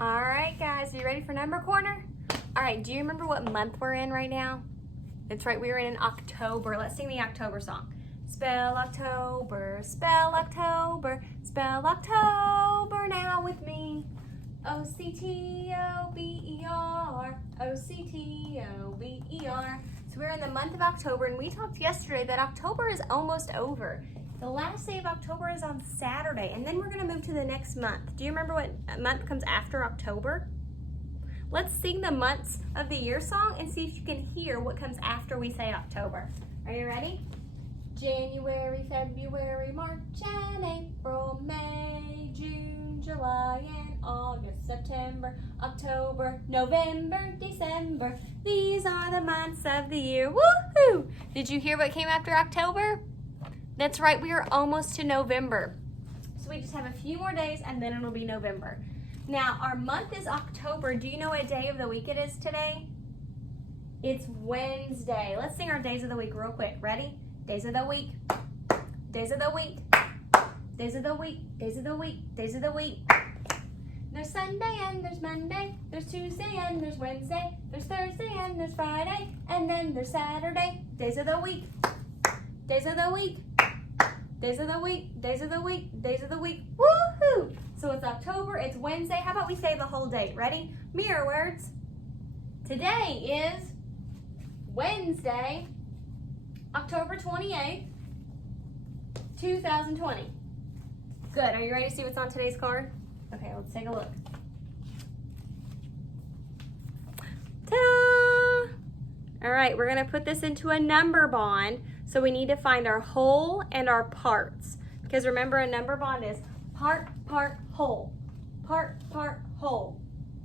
All right, guys, are you ready for number corner? All right, do you remember what month we're in right now? That's right, we are in October. Let's sing the October song. Spell October, spell October, spell October now with me. O-C-T-O-B-E-R, O-C-T-O-B-E-R. So we're in the month of October, and we talked yesterday that October is almost over. The last day of October is on Saturday, and then we're going to move to the next month. Do you remember what month comes after October? Let's sing the months of the year song and see if you can hear what comes after we say October. Are you ready? January, February, March, and April, May, June, July, and August, September, October, November, December. These are the months of the year. Woohoo! Did you hear what came after October? That's right, we are almost to November. So we just have a few more days and then it'll be November. Now, our month is October. Do you know what day of the week it is today? It's Wednesday. Let's sing our days of the week real quick. Ready? Days of the week. Days of the week. Days of the week. Days of the week. Days of the week. There's Sunday and there's Monday. There's Tuesday and there's Wednesday. There's Thursday and there's Friday. And then there's Saturday. Days of the week. Days of the week. Days of the week, days of the week, days of the week. Woohoo! So it's October, it's Wednesday. How about we say the whole date? Ready? Mirror words. Today is Wednesday, October 28th, 2020. Good. Are you ready to see what's on today's card? Okay, let's take a look. Ta-da! All right, we're going to put this into a number bond. So we need to find our whole and our parts. Because remember, a number bond is part, part, whole. Part, part, whole.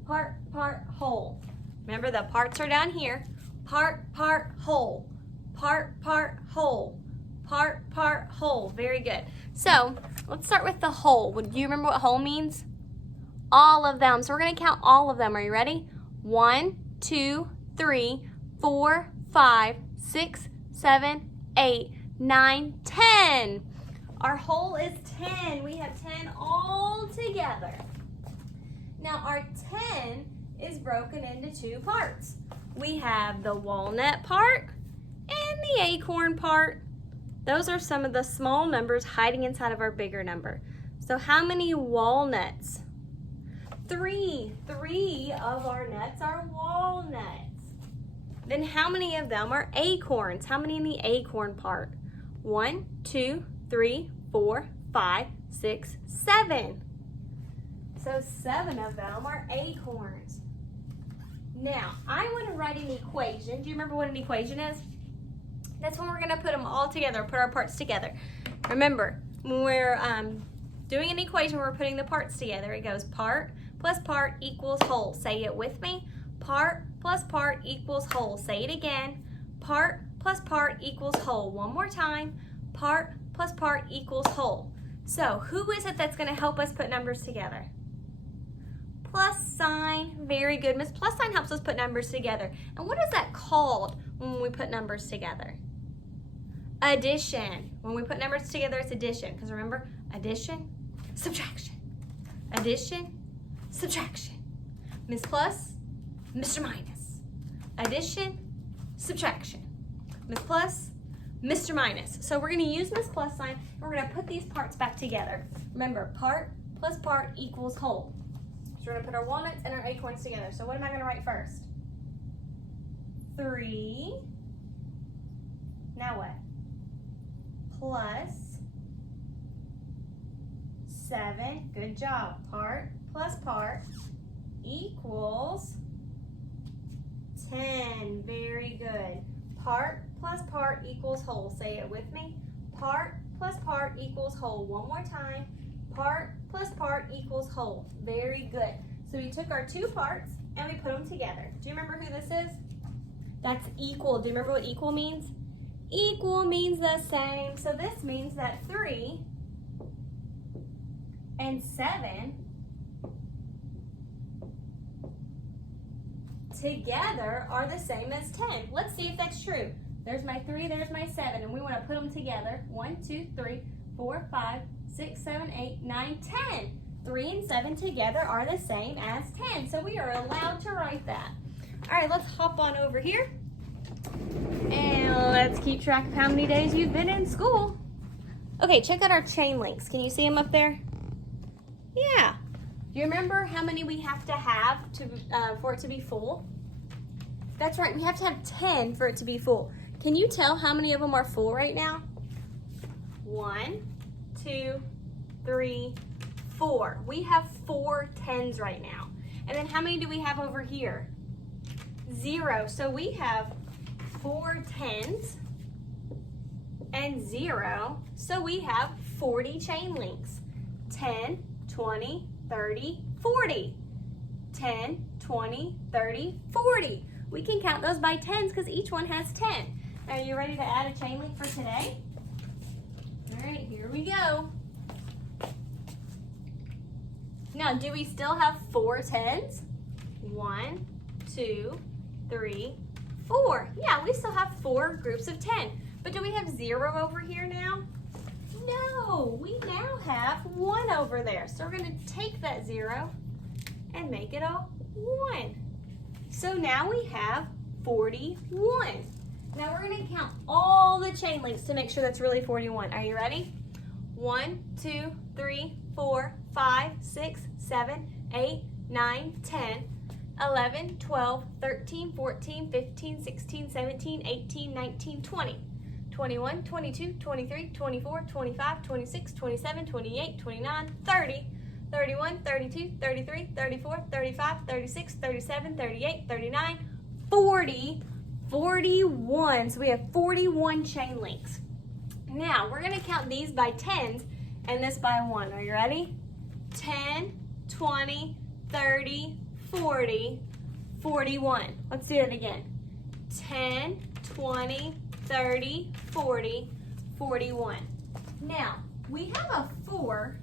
Part, part, whole. Remember, the parts are down here. Part, part, whole. Part, part, whole. Part, part, whole. Very good. So let's start with the whole. Do you remember what whole means? All of them. So we're going to count all of them. Are you ready? 1, 2, 3, 4, 5, 6, 7, 8, 9, 10. Our whole is 10. We have 10 all together. Now our 10 is broken into two parts. We have the walnut part and the acorn part. Those are some of the small numbers hiding inside of our bigger number. So how many walnuts? 3. 3 of our nuts are walnuts. Then how many of them are acorns? How many in the acorn part? 1, 2, 3, 4, 5, 6, 7. So 7 of them are acorns. Now, I want to write an equation. Do you remember what an equation is? That's when we're going to put them all together, put our parts together. Remember, when we're doing an equation, we're putting the parts together. It goes part plus part equals whole. Say it with me. Part plus part equals whole. Say it again. Part plus part equals whole. One more time. Part plus part equals whole. So who is it that's going to help us put numbers together? Plus sign. Very good. Miss Plus sign helps us put numbers together. And what is that called when we put numbers together? Addition. When we put numbers together, it's addition. Because remember, addition, subtraction. Addition, subtraction. Miss Plus, Mr. Minus. Addition, subtraction. Miss Plus, Mr. Minus. So we're going to use Miss Plus sign, and we're going to put these parts back together. Remember, part plus part equals whole. So we're going to put our walnuts and our acorns together. So what am I going to write first? 3. Now what? Plus 7. Good job. Part plus part equals 10. Very good. Part plus part equals whole. Say it with me. Part plus part equals whole. One more time. Part plus part equals whole. Very good. So we took our two parts and we put them together. Do you remember who this is? That's equal. Do you remember what equal means? Equal means the same. So this means that 3 and 7 together are the same as 10. Let's see if that's true. There's my 3, there's my 7, and we want to put them together. 1, 2, 3, 4, 5, 6, 7, 8, 9, 10. 3 and 7 together are the same as 10. So we are allowed to write that. All right, let's hop on over here. And let's keep track of how many days you've been in school. Okay, check out our chain links. Can you see them up there? Yeah. Do you remember how many we have to have for it to be full? That's right, we have to have 10 for it to be full. Can you tell how many of them are full right now? 1, 2, 3, 4. We have 4 10s right now. And then how many do we have over here? 0. So we have 4 10s and 0. So we have 40 chain links. 10, 20, 30, 40. 10, 20, 30, 40. We can count those by 10s because each one has 10. Are you ready to add a chain link for today? All right, here we go. Now, do we still have 4 10s? 1, 2, 3, 4. Yeah, we still have 4 groups of 10. But do we have 0 over here now? No, we now have 1 over there. So we're going to take that 0 and make it a 1. So now we have 41. Now we're going to count all the chain links to make sure that's really 41. Are you ready? 1, 2, 3, 4, 5, 6, 7, 8, 9, 10, 11, 12, 13, 14, 15, 16, 17, 18, 19, 20. 21, 22, 23, 24, 25, 26, 27, 28, 29, 30, 31, 32, 33, 34, 35, 36, 37, 38, 39, 40, 41. So we have 41 chain links. Now we're going to count these by 10s and this by 1. Are you ready? 10, 20, 30, 40, 41. Let's do it again. 10, 20, 30, 40, 41. Now, we have a 4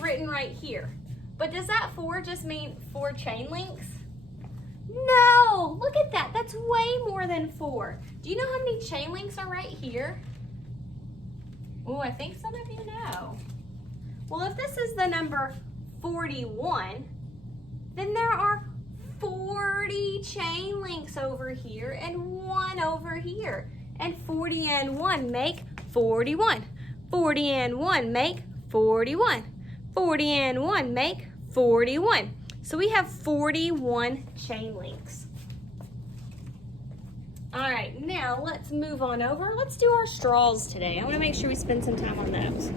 written right here. But does that 4 just mean 4 chain links? No! Look at that. That's way more than 4. Do you know how many chain links are right here? Oh, I think some of you know. Well, if this is the number 41, then there are 40 chain links over here and 1 over here. And 40 and 1 make 41. 40 and 1 make 41. 40 and 1 make 41. So we have 41 chain links. All right, now let's move on over. Let's do our straws today. I want to make sure we spend some time on those.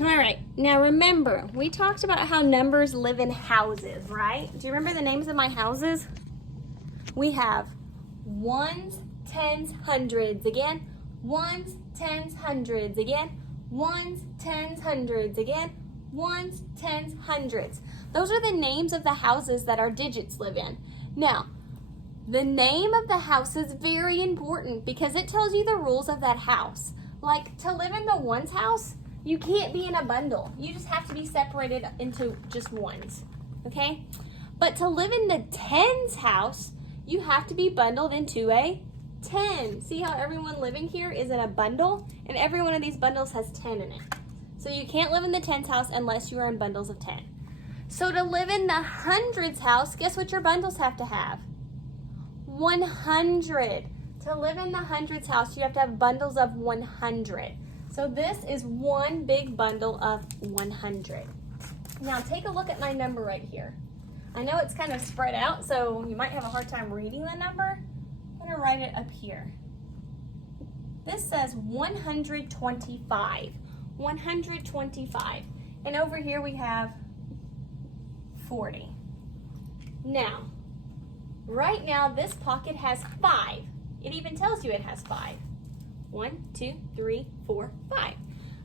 All right, now remember, we talked about how numbers live in houses, right? Do you remember the names of my houses? We have ones, tens, hundreds again, ones, tens, hundreds again, ones, tens, hundreds again, ones, tens, hundreds. Those are the names of the houses that our digits live in. Now, the name of the house is very important because it tells you the rules of that house. Like, to live in the ones house, you can't be in a bundle. You just have to be separated into just ones, okay? But to live in the tens house, you have to be bundled into a 10. See how everyone living here is in a bundle? And every one of these bundles has 10 in it. So you can't live in the tens house unless you are in bundles of 10. So to live in the hundreds house, guess what your bundles have to have? 100. To live in the hundreds house, you have to have bundles of 100. So this is one big bundle of 100. Now take a look at my number right here. I know it's kind of spread out, so you might have a hard time reading the number. I'm going to write it up here. This says 125. 125. And over here we have 40. Now, right now this pocket has 5. It even tells you it has 5. 1, 2, 3, 4, 5.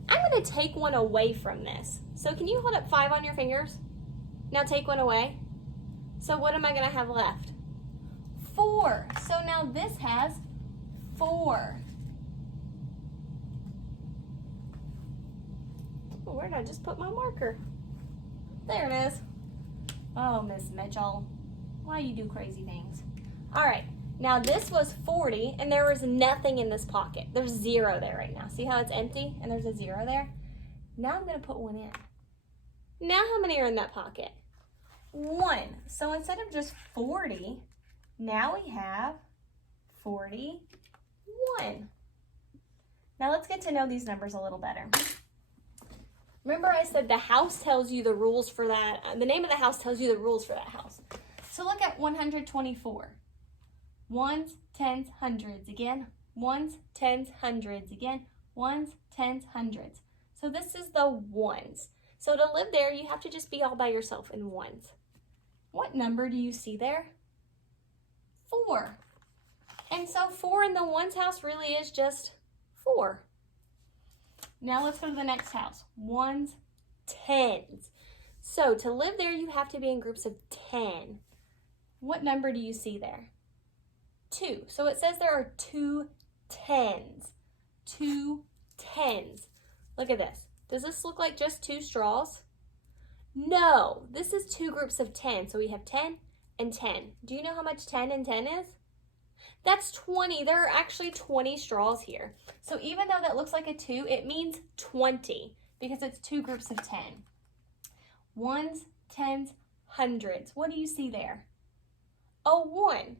I'm going to take one away from this. So can you hold up 5 on your fingers? Now take one away. So what am I going to have left? 4. So now this has 4. Oh, where did I just put my marker? There it is. Oh, Miss Mitchell, why you do crazy things? All right, now this was 40, and there was nothing in this pocket. There's 0 there right now. See how it's empty, and there's a 0 there? Now I'm going to put 1 in. Now how many are in that pocket? 1. So instead of just 40, now we have 41. Now let's get to know these numbers a little better. Remember I said the house tells you the rules for that. The name of the house tells you the rules for that house. So look at 124. Ones, tens, hundreds again. Ones, tens, hundreds again. Ones, tens, hundreds. So this is the ones. So to live there, you have to just be all by yourself in ones. What number do you see there? 4. And so 4 in the ones house really is just 4. Now let's go to the next house. Ones, tens. So to live there, you have to be in groups of 10. What number do you see there? 2. So it says there are 2 tens. 2 tens. Look at this. Does this look like just 2 straws? No, this is 2 groups of 10. So we have 10 and 10. Do you know how much 10 and 10 is? That's 20. There are actually 20 straws here. So even though that looks like a 2, it means 20 because it's 2 groups of 10. Ones, tens, hundreds. What do you see there? A 1.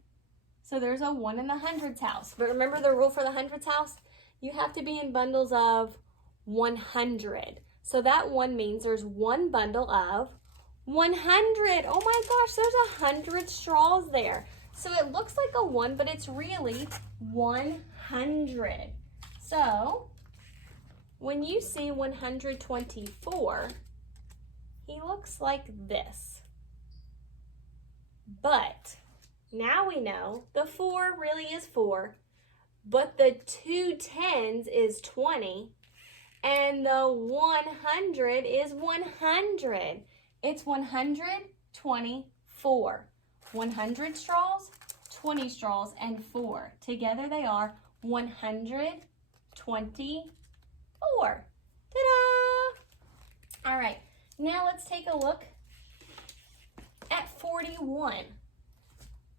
So there's a 1 in the hundreds house. But remember the rule for the hundreds house? You have to be in bundles of 100. So that 1 means there's 1 bundle of 100. Oh my gosh, there's 100 straws there. So it looks like a 1, but it's really 100. So when you see 124, he looks like this. But now we know the 4 really is 4, but the 2 tens is 20, and the 100 is 100. It's 124. 100 straws, 20 straws, and 4. Together they are 124. Ta-da! All right, now let's take a look at 41.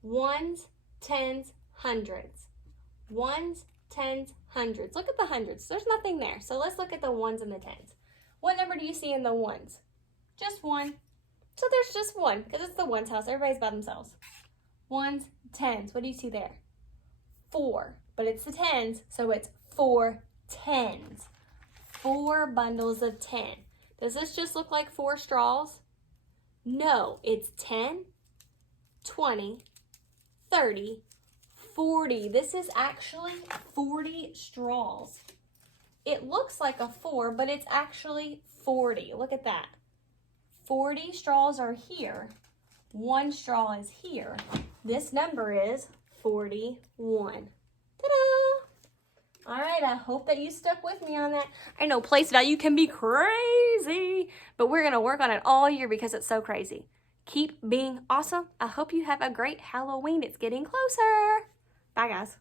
Ones, tens, hundreds. Ones, tens, hundreds. Look at the hundreds. There's nothing there. So let's look at the ones and the tens. What number do you see in the ones? Just 1. So there's just 1 because it's the ones house. Everybody's by themselves. Ones, tens. What do you see there? 4. But it's the tens, so it's 4 tens. 4 bundles of 10. Does this just look like 4 straws? No, it's 10, 20, 30, 40. This is actually 40 straws. It looks like a 4, but it's actually 40. Look at that. 40 straws are here. 1 straw is here. This number is 41. Ta-da! All right, I hope that you stuck with me on that. I know place value can be crazy, but we're going to work on it all year because it's so crazy. Keep being awesome. I hope you have a great Halloween. It's getting closer. Bye, guys.